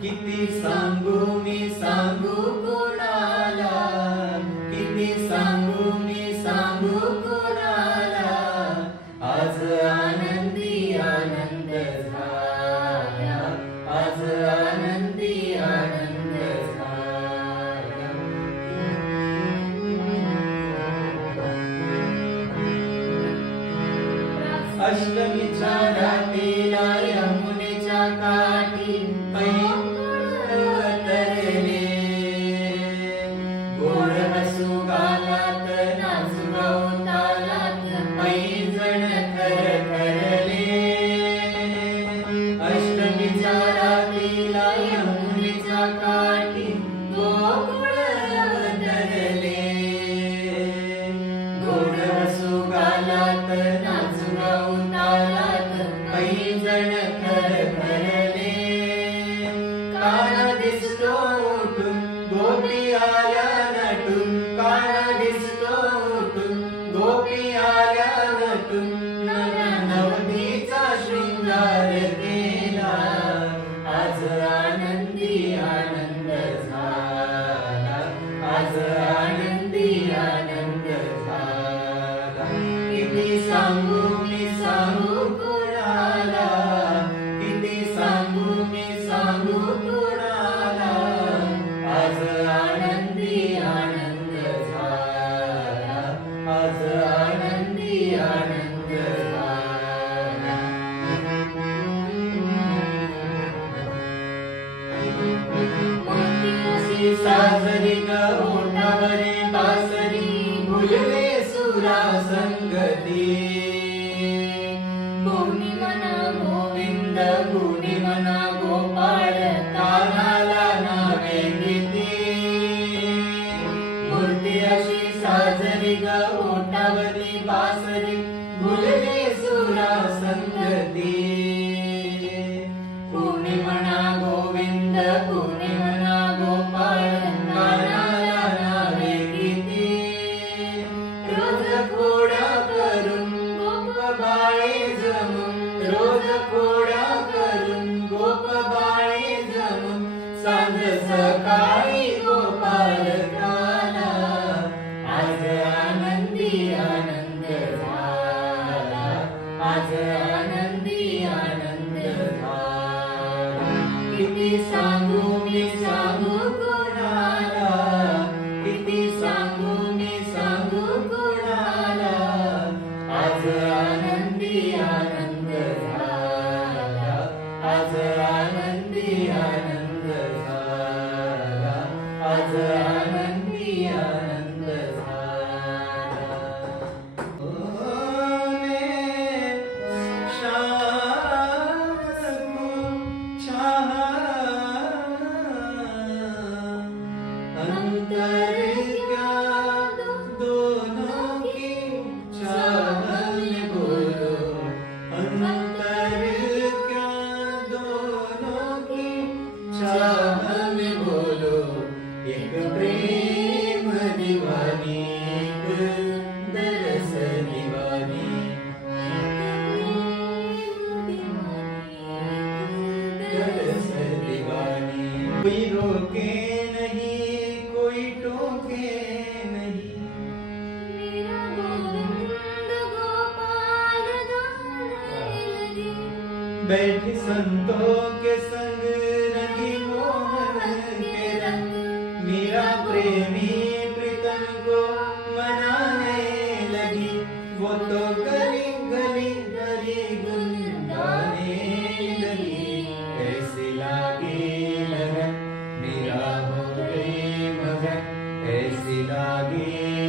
किती सांगू मी सांगू कोणाला, किती सांगू मी सांगू कोणाला, आज आनंदी आनंद झाला, आज आनंदी आनंद झाला. अष्टमीच्या रात्रीला यमुनेच्या काठी गोड हसू गालात नाचू तालात पैंजण खरखरले. अष्टमीच्या रात्रीला यमुनेच्या काठी गोकुळ अवतरले. गोड हसू गालात नाचू तालात पैंजण खरखरले. काना दिसतो उठून गोपी आल्या नटून, काना दिसतो उठून गोपी आल्या नटून, नवनवतीचा शृंगार केला, आज आनंदी आनंद झाला, आज आनंदी आनंद झाला. किती सांगू मी सांगू कोणाला, किती सांगू मी सांगू कोणाला, आज आनंदी आनंद झाला, आज आनंदी आनंद झाला. मोतीची साजरी ग ओठावरी बासरी, भुलले सुरा संगती. गुणी म्हणा गोविंद गुणी म्हणा गोपाळ, कान्हाला नावे घेती. मूर्ती अशी साजरी ग ओठावरी बासरी, भुलले सुरा संगती. गुणी म्हणा गोविंद गुणी म्हणा गोपाळ, कान्हाला नावे घेती. रोज खोडा करून गोप बाळे जमून, रोज खोडा करून गोप बाळे जमून, सांज सकाळी गोपाल काला, आज आनंदी आनंद झाला, आज आनंदी आनंद झाला. किती सांगू मी सांगू कोणाला, किती सांगू मी सांगू कोणाला, आज आनंदी आनंद झाला, आज आनंदी आनंद झाला, आज आनंदी आनंद झाला. ओने शाम को चाहा, अंतर क्या दोनों की चाह में बोलो, अंतर क्या दोनों की चाह में बोलो. एक प्रेम दीवानी, एक दरस दीवानी, दरस दीवानी. कोई रोके नहीं कोई टोके नहीं, मेरा गोविंद गोपाल गाने लगे. बैठी संतों के संग रंगी मोहन के रंग, मीरा प्रेमी प्रीतम को मनाने लगी. वो तो गली गली गली गुनगुनाने लगी. कैसी लागी लगन, मीरा हो गई मगन, कैसी लागी